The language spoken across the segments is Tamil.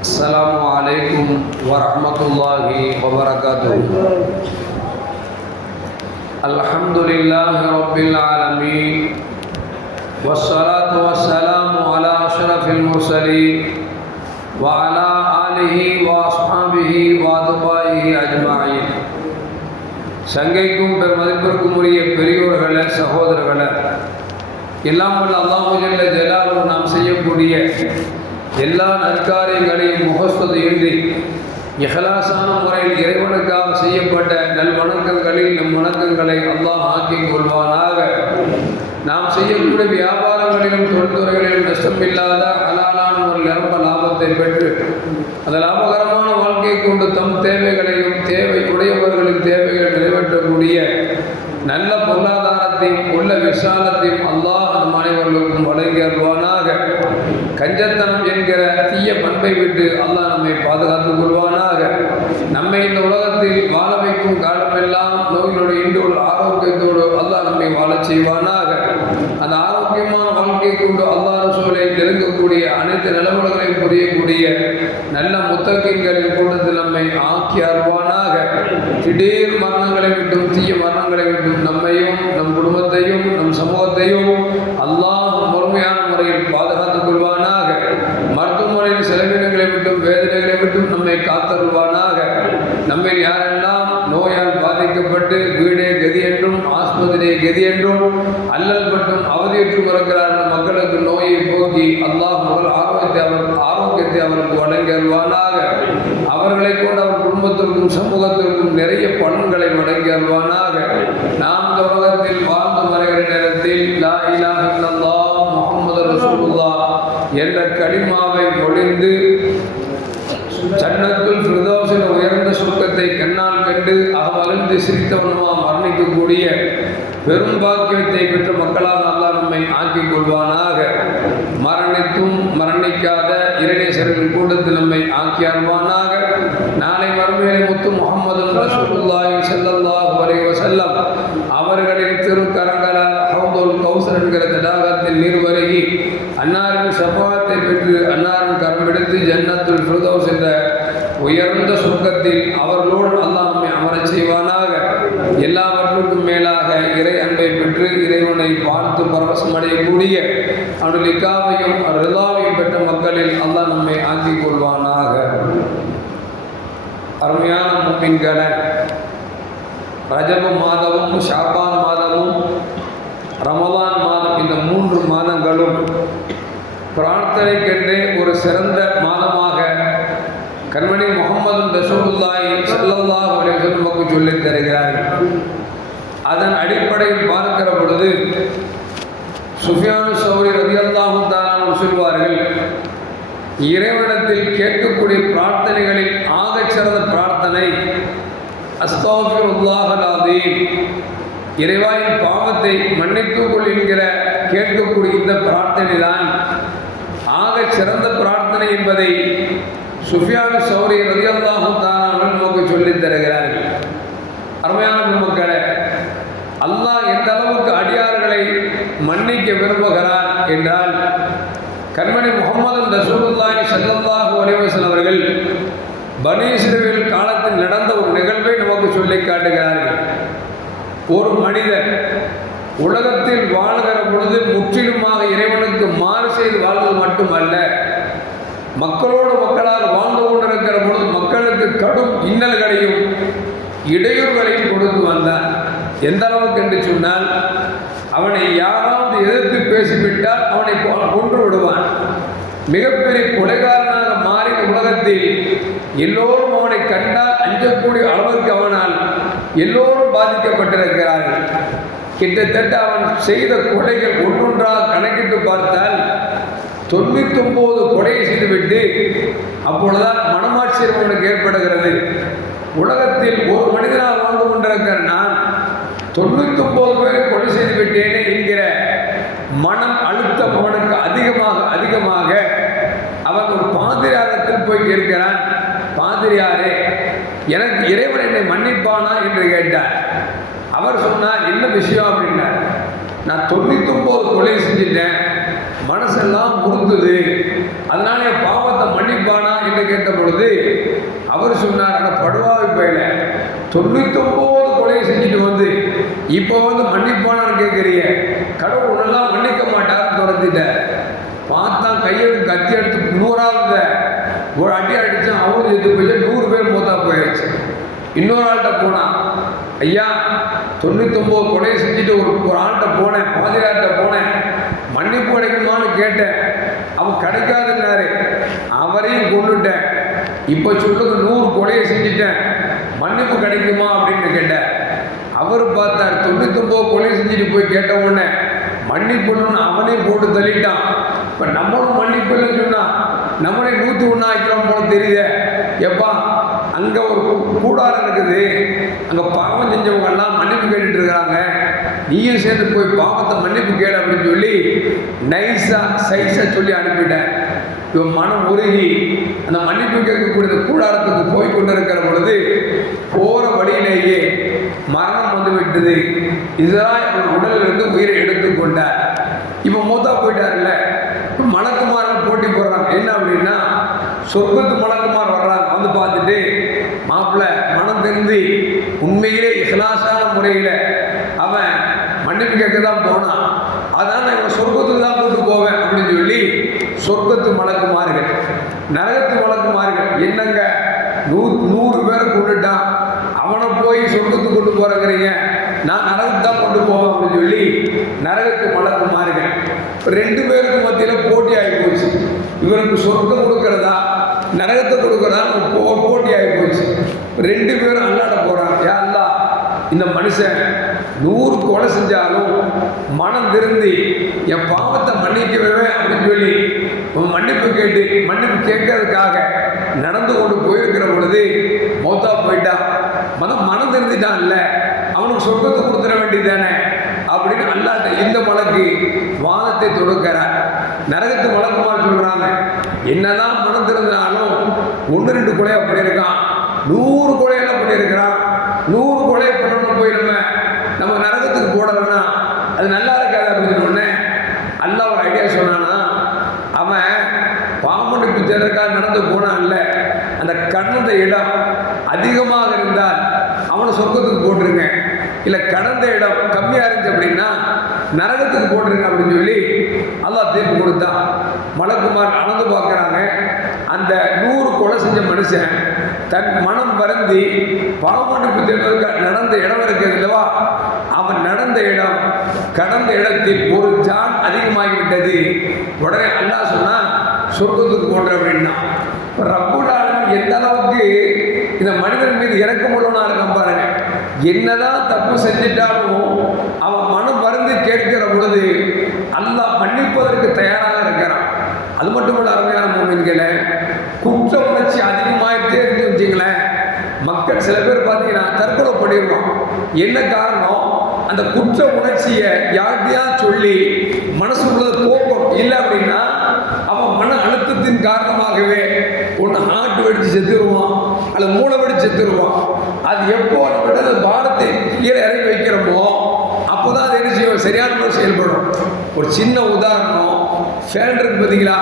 السلام عليكم ورحمة الله وبركاته الحمد لله رب العالمين والصلاة والسلام على أشرف المرسلين وعلى آله وأصحابه وأتباعه أجمعين சங்கைக்கும் பெருமதிப்பிற்கும் உரிய பெரியோர்களே சகோதரர்களே எல்லாம் வல்ல அல்லாஹு ஜல்ல ஜலாலும் நாம் செய்யக்கூடிய எல்லா நற்காரியங்களையும் முகஸ்துதியின்றி இஹலாசான முறையில் இறைவனுக்காக செய்யப்பட்ட நல் வணக்கங்களில் நம் வணக்கங்களை அல்லாஹ் ஆக்கிக் கொள்வானாக. நாம் செய்யக்கூடிய வியாபாரங்களிலும் தொழில்துறைகளிலும் நஷ்டமில்லாத அலாலான ஒரு நிரம்ப லாபத்தை பெற்று அந்த லாபகரமான வாழ்க்கை கொண்டு தம் தேவைகளையும் தேவை உடையவர்களின் தேவைகளை நிறைவேற்றக்கூடிய நல்ல பொருளாதாரத்தையும் உள்ள விசாலத்தையும் அல்லாஹ் நம் அனைவர்களுக்கும் வழங்கி அருள்வானாக கஞ்சத்தனம் என்கிற தீய பண்பை விட்டு அல்லாஹ் நம்மை பாதுகாத்துக் கொள்வானாக. நம்மை இந்த உலகத்தில் வாழ வைக்கும் காலமெல்லாம் நோயினோடு இன்று உள்ள ஆரோக்கியத்தோடு அல்லாஹ் நம்மை வாழச் செய்வானாக. அந்த ஆரோக்கியமான வாழ்க்கை கொண்டு அல்லாஹ் சூழலை நெருங்கக்கூடிய அனைத்து நிலவுகளையும் புரியக்கூடிய நல்ல முத்தகின்களின் கூட்டத்தில் நம்மை ஆக்கி அருவானாக திடீர் மரணங்களை விட்டும் தீய மரணங்களை விட்டும் நம்மையும் நம் குடும்பத்தையும் நம் சமூகத்தையும் அல்லாஹ் முழுமையான முறையில் பாதுகாத்துக் கொள்வானாக. மருத்துவமனையின் செலவினங்களை விட்டும் வேதனைகளை விட்டும் நம்மை காத்தருள்வானாக. நம்மை யாரெல்லாம் நோயால் பாதிக்கப்பட்டு வீடே கதி என்றும் ஆஸ்பத்திரியை கதி என்றும் அல்லல் மட்டும் அவதியுற்று வருகிறார்கள் மக்களுக்கு நோயை போக்கி அல்லாஹ் முதல் ஆரோக்கியத்தை அவன் ஆரோக்கியத்தை அவனுக்கு வழங்கி அவர்களை கொண்டு அவன் குடும்பத்திற்கும் சமூகத்திற்கும் நிறைய பலன்களை வழங்கி நாம் இந்த உலகத்தில் வாழ்ந்து வருகிற நேரத்தில் லா இலாஹ இல்லல்லாஹ் முஹம்மது என்ற கலிமாவை ஒளிந்து சன்னத்துள் ஃபிர்தௌஸில் உயர்ந்த சுருக்கத்தை கண்ணால் கண்டு அவழ்ந்து சிரித்தவனுமா மரணிக்கக்கூடிய பெரும் பாக்கியத்தை பெற்ற மக்களாக அல்லாஹ் நம்மை ஆக்கிக் கொள்வானாக. மர மரணித்தும் மரணிக்காத இரணேசர்கள் கூட்டத்தில் நம்மை ஆக்கி நாளை மறுமையிலே முத்து முகமது ரசூலுல்லாஹி ஸல்லல்லாஹு அலைஹி வஸல்லம் அவர்களின் திருக்கரங்களால் ஹவுதுல் கௌசர் என்கிற தடாகத்தில் நீர் வருகி அன்னாரின் சபாத்தை பெற்று அன்னாரின் கரம் எடுத்து ஜன்னத்துல் ஃபிரதோஸ் என்ற உயர்ந்த சொர்க்கத்தில் அவர்களோடு அல்லாஹ் நம்மை அமரச் செய்வானாக. எல்லாவற்றுக்கும் மேலாக இறை அன்பை பெற்று இறைவன் பார்த்து பரவசம் அடையக்கூடிய அவனுடைய காவையும் ரிதாவையும் பெற்ற மக்களில் அல்லாஹ் நம்மை ஆக்கிக் கொள்வானாக அருமையான மும்மின்களை ரஜப மாதமும் ஷாபான் மாதமும் ரமலான் மாதம் இந்த மூன்று மாதங்களும் பிரார்த்தனைக்கென்றே ஒரு சிறந்த மாதமாக கண்மணி முகமது ரசூலுல்லாஹி ஸல்லல்லாஹு அலைஹி வஸல்லம் நமக்கு சொல்லித் தருகிறார்கள். அதன் அடிப்படையில் பார்க்கிற பொழுது சுஃபியானு சௌரி ரதியல்லாகும் தாலான்னு சொல்வார்கள் இறைவனத்தில் கேட்கக்கூடிய பிரார்த்தனைகளில் ஆகச்சிறந்த சிறந்த பிரார்த்தனை அஸ்தாஃபிருல்லாஹலாதி இறைவாயின் பாவத்தை மன்னித்துக்கொள் என்கிற கேட்கக்கூடிய இந்த பிரார்த்தனை தான் ஆக சிறந்த பிரார்த்தனை என்பதை சுஃபியானு சௌரி ரதியல்லாகும் தாலான்னு நமக்கு சொல்லித் தருகிறார்கள் அருமையான மக்களே அல்லாஹ் எந்த அளவுக்கு அடியார்களை சந்திக்க விரும்புகிறார் என்றால் கண்மணி முகமது ரசூலுல்லாஹி ஸல்லல்லாஹு அலைஹி அவர்கள் பனீஸ்ரவில் காலத்தில் நடந்த ஒரு நிகழ்வை நமக்கு சொல்லி காட்டுகிறார்கள். ஒரு மனிதர் உலகத்தில் வாழ்கிற பொழுது முற்றிலுமாக இறைவனுக்கு மாறு செய்து வாழ்வது மட்டுமல்ல மக்களோடு மக்களால் வாழ்ந்து கொண்டிருக்கிற பொழுது மக்களுக்கு கடும் இன்னல்களையும் இடையூறுகளையும் கொடுத்து வந்தார். எந்த அளவுக்கு என்று சொன்னால் அவனை யாராவது எதிர்த்து பேசிவிட்டால் அவனை கொன்று விடுவான். மிகப்பெரிய கொலைகாரனாக மாறின உலகத்தில் எல்லோரும் அவனை கண்டால் அஞ்சக்கூடிய அளவிற்கு அவனால் எல்லோரும் பாதிக்கப்பட்டிருக்கிறார்கள். கிட்டத்தட்ட அவன் செய்த கொலைகள் ஒன்றொன்றாக கணக்கிட்டு பார்த்தால் தொண்ணூத்தொம்போது கொலையை செய்துவிட்டு அப்பொழுதுதான் மனமாட்சியம் அவனுக்கு ஏற்படுகிறது. உலகத்தில் ஒரு மனிதனாக வாழ்ந்து கொண்டிருக்கிற நான் தொண்ணூத்தொம்போது பேரை கொலை செய்து விட்டேனே என்கிற மனம் அழுத்தம் அவனுக்கு அதிகமாக அதிகமாக அவன் ஒரு பாதிரியாரத்தில் போய் கேட்கிறான். பாதிரியாரே எனக்கு இறைவன் என்னை மன்னிப்பானா என்று கேட்டார். அவர் சொன்னார் என்ன விஷயம்? அப்படின்னார். நான் தொண்ணூத்தொம்போது கொலை செஞ்சிட்டேன். மனசெல்லாம் முறுத்துது அதனால என் பாவத்தை மன்னிப்பானா? என்று கேட்ட பொழுது அவர் சொன்னார் அந்த படுவாவை பயில. ஒன்பது கொலையை செஞ்சுட்டு வந்து இப்போ வந்து மன்னிப்பானான்னு கேட்குறீங்க. கடவுள் உன்னெல்லாம் மன்னிக்க மாட்டார்னு துரத்திட்டார் பார்த்தா கையெழுத்து கத்தி எடுத்து நூறாவது ஒரு அடி அடித்தான் அவரு எடுத்து போய் நூறு பேர் மூத்தா போயிடுச்சு இன்னொரு ஆள்கிட்ட போனான் ஐயா தொண்ணூத்தொம்பது கொடையை செஞ்சுட்டு ஒரு ஒரு ஆள்கிட்ட போனேன் பாதிரியார்கிட்ட போனேன். மன்னிப்பு கிடைக்குமான்னு கேட்டேன். அவன் கிடைக்காதுன்னாரு. அவரையும் கொண்டுட்டேன் இப்போ சொல்லுங்க நூறு கொலையை செஞ்சுட்டேன். மன்னிப்பு கிடைக்குமா? அப்படின்னு கேட்டேன். அவர் பார்த்தார். தொண்ணூத்தொம்பது கொலை செஞ்சுட்டு போய் கேட்ட உடனே மன்னிப்புன்னு அவனே போட்டு தள்ளிட்டான். இப்போ நம்மளும் மன்னிப்பு இல்லைன்னு சொன்னா நம்மளே நூற்றி ஒன்றா ஆக்கிறோம் போல தெரியுதே. எப்பா அங்கே ஒரு கூடாரம் இருக்குது. அங்கே பாவம் செஞ்சவங்க எல்லாம் மன்னிப்பு கேட்டுட்டு இருக்கிறாங்க நீயும் சேர்ந்து போய் பாவத்தை மன்னிப்பு கேளு அப்படின்னு சொல்லி நைஸாக சைஸாக சொல்லி அனுப்பிட்டேன் இவன் மனம் உருகி அந்த மன்னிப்பு கேட்கக்கூடிய கூடாரத்துக்கு போய் கொண்டு இருக்கிற பொழுது மரணம் வந்து விட்டது இஸ்ராயல் அவன் உடலில் உயிரை எடுத்துக்கொண்டார் இப்போ மூத்தா போயிட்டார்ல இப்ப போட்டி போடுறாங்க. என்ன அப்படின்னா சொர்க்கத்து மலக்குமார் வர்றாங்க. வந்து பார்த்துட்டு மாப்பிள்ளை மனம் தெரிந்து உண்மையிலே இஹ்லாஸான முறையில் அவன் மன்னிப்பு கேட்க தான் போனான். அதான் நான் இவன் சொர்க்கத்துக்கு தான் கூட்டு போவேன் அப்படின்னு சொல்லி சொர்க்கத்து மலக்குமார்கள் நரகத்து மலக்குமார்கள் என்னங்க? நூ நூறு பேரை கொண்டுட்டான் அவனை போய் சொர்க்கத்துக்கு கொண்டு போறங்கிறீங்க. நான் நரகத்துக்கு தான் கொண்டு போவேன் அப்படின்னு சொல்லி நரகத்து மலக்குமார்கள் ரெண்டு பேருக்கு மத்தியில் போட்டி ஆகி போச்சு. இவனுக்கு சொர்க்கம் கொடுக்கறதா நரகத்தை கொடுக்கறதா போட்டி ஆகி போச்சு. ரெண்டு பேரும் அல்லாட போறாங்க. யா அல்லா இந்த மனுஷன் நூறு கொலை செஞ்சாலும் மனம் திருந்தி என் பாவத்தை மன்னிக்கவே அப்படின்னு சொல்லி அவன் மன்னிப்பு கேட்டு மன்னிப்பு கேட்கறதுக்காக நடந்து கொண்டு போயிருக்கிற பொழுது மௌத்தா போயிட்டான் மனம் மனம் திருந்திட்டான்ல அவனுக்கு சொர்க்கத்தை கொடுத்துட வேண்டியதானே அப்படின்னு அல்லாத இந்த மலக்கு வாதத்தை தொடுக்கிறார். நரகத்து வழக்கமாக சொல்கிறாங்க என்னதான் மனம் திருந்தாலும் ஒன்று ரெண்டு கொலையா பண்ணியிருக்கான் நூறு கொலையெல்லாம் பண்ணியிருக்கிறான் நூறு கொலையை பண்ணணும் போய் நம்ம நம்ம நரகத்துக்கு போடலன்னா அது நல்லா இருக்காது அப்படின்னு உடனே அல்ல ஒரு ஐடியா சொன்னானா அவன் பாம்பனுக்கு தேர்தற்காக நடந்து போனான்ல. அந்த கண்ணந்த இடம் அதிகமாக இருந்தால் அவனை சொர்க்கத்துக்கு போட்டுருங்க. இல்லை கடந்த இடம் கம்மியாக இருந்துச்சு அப்படின்னா நரகத்துக்கு போட்டுருங்க அப்படின்னு சொல்லி அல்லா தீர்ப்பு கொடுத்தான். மலக்குமார் அளந்து பார்க்குறாங்க. அந்த நூறு கொலை செஞ்ச மனுஷன் தன் மனம் வருந்தி பாவமன்னிப்பு தேர்வதற்கு நடந்த இடம் இருக்கிறது இல்லவா அவன் நடந்த இடம் கடந்த இடத்தில் ஒரு ஜான் அதிகமாகிவிட்டது. உடனே அல்லா சொன்னால் சொர்க்கத்துக்கு போன்ற அப்படின்னா ரப்புடா எந்த அளவுக்கு இந்த மனிதன் மீது இறக்கமுள்ளவனா இருக்கான் பாருங்க. என்னதான் தப்பு செஞ்சிட்டாலும் அவன் மனம் வருந்து கேட்கிற பொழுது அல்லாஹ் மன்னிப்பதற்கு தயாராக இருக்கிறான். அது மட்டும் இல்ல அருமையான மூமின்களே குற்ற உணர்ச்சி அதிகமாகிட்டே இருந்து வச்சுங்களேன் மக்கள் சில பேர் பார்த்தீங்கன்னா தற்கொலை பண்ணிடுவான். என்ன காரணம்? அந்த குற்ற உணர்ச்சியை யார்கிட்டயா சொல்லி மனசுக்குள்ள கோபம் இல்லை அப்படின்னா அவன் மன அழுத்தத்தின் காரணமாகவே ஒன்று ஹார்ட் வெடித்து செத்துருவான். அல்லது மூளை வெடித்து செத்துருவான். அது எப்போ அந்த பாரத்தை கீழே இறங்கி வைக்கிறப்போ அப்போ தான் அது என்ன செய்யும்? சரியான முறை செயல்படும். ஒரு சின்ன உதாரணம் ஃபேன் இருக்கு பார்த்தீங்களா?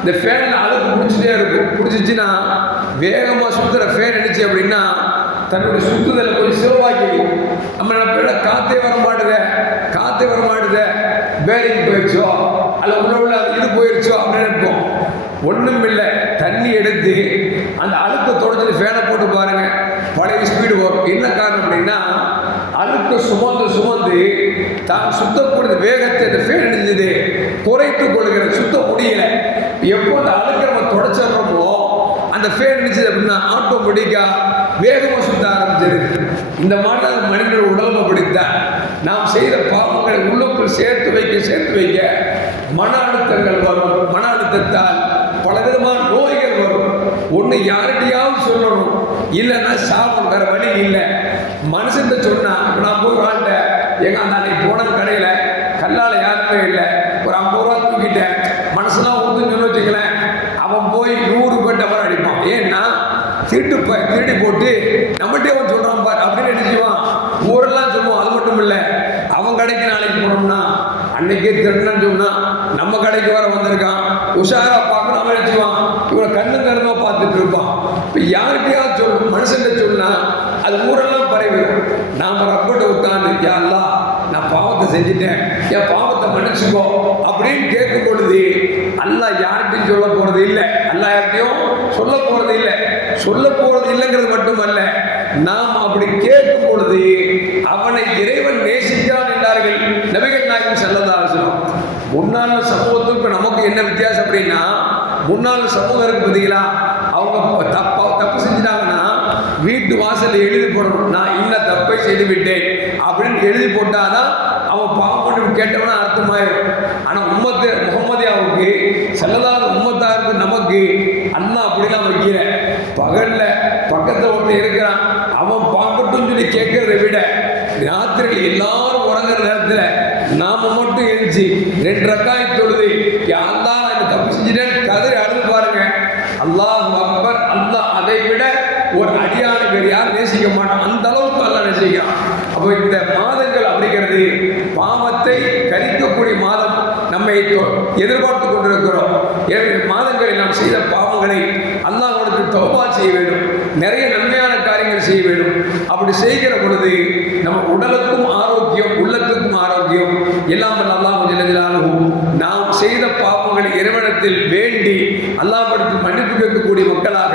இந்த ஃபேனில் அழுக்கு பிடிச்சிட்டே இருக்கும் பிடிச்சிச்சின்னா வேகமாக சுற்றுற ஃபேன் அடிச்சு அப்படின்னா தன்னுடைய சுற்றுதலை கொஞ்சம் சிவவாக்கி நம்ம நம்ம காற்றே வர மாட்டுதே காற்றே வர மாட்டுதே பேரிங் போயிடுச்சோ அதில் உள்ள உள்ள இது போயிடுச்சோ அப்படின்னு இருக்கும் ஒன்றும் இல்லை. தண்ணி எடுத்து அந்த அழுக்கை தொடர்ந்து ஃபேனை போட்டு பாருங்க. பழைய ஸ்பீடு வரும். என்ன காரணம் அப்படின்னா அழுக்கு சுமந்து சுமந்து தான் சுத்தக்கூடிய வேகத்தை அந்த ஃபேன் இருந்தது குறைத்து கொள்கிற சுத்த முடியல. எப்போ அந்த அழுக்க நம்ம தொடச்சிடுறோமோ அந்த ஃபேன் இருந்துச்சு அப்படின்னா ஆட்டோமேட்டிக்காக வேகமாக சுத்த ஆரம்பிச்சிருக்கு இந்த மாதிரி மனிதர் உடம்பு உடல்மை பிடித்தான் நாம் செய்த பாவங்களை உள்ளுக்குள் சேர்த்து வைக்க சேர்த்து வைக்க மன அழுத்தங்கள் வரும். மன அழுத்தத்தால் பலவிதமான நோய்கள் வரும். ஒன்று யார்கிட்டையாவது சொல்லணும். இல்லைன்னா சாபம் வேற வழி இல்லை. மனுஷன் சொன்னால் இப்போ நான் போய் வாழ்ந்த எங்க அந்த அன்னைக்கு போன கடையில் கல்லால் யாருமே இல்லை. ஒரு ஐம்பது ரூபா தூக்கிட்டேன். மனசுலாம் ஊத்துன்னு சொல்லி அவன் போய் நூறு பேர் வர ஏன்னா திருட்டு ப திருடி போட்டு நம்மகிட்டே அவன் சொல்கிறான் பார் அப்படின்னு நினைச்சுவான் ஊரெல்லாம் சொல்லுவான் அது மட்டும் இல்லை அவன் கடைக்கு நாளைக்கு போனோம்னா அன்னைக்கே திருடன்னு சொன்னா நம்ம கடைக்கு வர வந்திருக்கான் உஷாரா பார்க்கணும் அவன் நினைச்சுவான் இவனை கண்ணு கருமா பார்த்துட்டு இருப்பான். இப்போ யார்கிட்டயாவது சொல்லணும் மனுஷன் சொன்னா அது ஊரெல்லாம் பரவிடும். நாம் ரப்பிட்ட உட்காந்து யா நான் பாவத்தை செஞ்சுட்டேன். என் பாவத்தை மன்னிச்சுக்கோ அப்படின்னு கேட்கும் பொழுது அல்லாஹ் யார்கிட்டையும் சொல்ல போறது இல்லை அல்லாஹ் யார்கிட்டையும் சொல்ல போறது இல்லை சொல்ல போறது இல்லைங்கிறது மட்டுமல்ல நாம் அப்படி கேட்கும் பொழுது அவனை இறைவன் நேசிக்கிறான் என்றார்கள். நபிகள் நாயகம் செல்லதாசனம் முன்னாள் சமூகத்துக்கு நமக்கு என்ன வித்தியாசம் அப்படின்னா முன்னாள் சமூகம் இருக்கு பார்த்தீங்களா? அவங்க தப்பா தப்பு செஞ்சுட்டாங்கன்னா வீட்டு வாசல் எழுதி போடணும். நான் இன்ன தப்பை செய்து விட்டேன் அப்படின்னு எழுதி போட்டாதான் அவன் பாவம் பண்ணி கேட்டவனா அர்த்தமாயிரும். ஆனா உம்மத்து முகமதியாவுக்கு செல்லதாத உம்மத்தாருக்கு நமக்கு ஒருத்தன் இருக்கிறான் அவன் பாம்பட்டும் சொல்லி கேட்கறதை விட ராத்திரியில் எல்லாரும் உறங்குற நேரத்துல நாம மட்டும் எழுந்துச்சு ரெண்டு ரக்காய் தொழுது யாருந்தான் தப்பு செஞ்சுட்டேன் கதறி அழுது பாருங்க. அல்லாஹ் அக்பர் அல்லாஹ் அதை விட ஒரு அடியான பேர் யாரும் நேசிக்க மாட்டான். அந்த அளவுக்கு அல்ல நேசிக்கிறான். அப்போ இந்த மாதங்கள் அப்படிங்கிறது பாவத்தை கரிக்கக்கூடிய மாதம். நம்மை எதிர்பார்த்து கொண்டிருக்கிறோம். ஏழு மாதங்களில் நாம் செய்த பாவங்களை அல்லாஹ்வுக்கு தௌபா செய்ய வேண்டும். நிறைய நன்மையான காரியங்கள் செய்ய வேண்டும். அப்படி செய்கிற பொழுது நம்ம உடலுக்கும் ஆரோக்கியம் உள்ளத்துக்கும் ஆரோக்கியம் எல்லாம் நல்லா அல்லாஹ் நாம் செய்த பாவங்களை இறைவனத்தில் வேண்டி அல்லாஹ்விடத்தில் மன்னிப்பு கேட்கக்கூடிய மக்களாக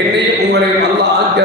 என்னையும் உங்களையும் அல்லாஹ் ஆக்கி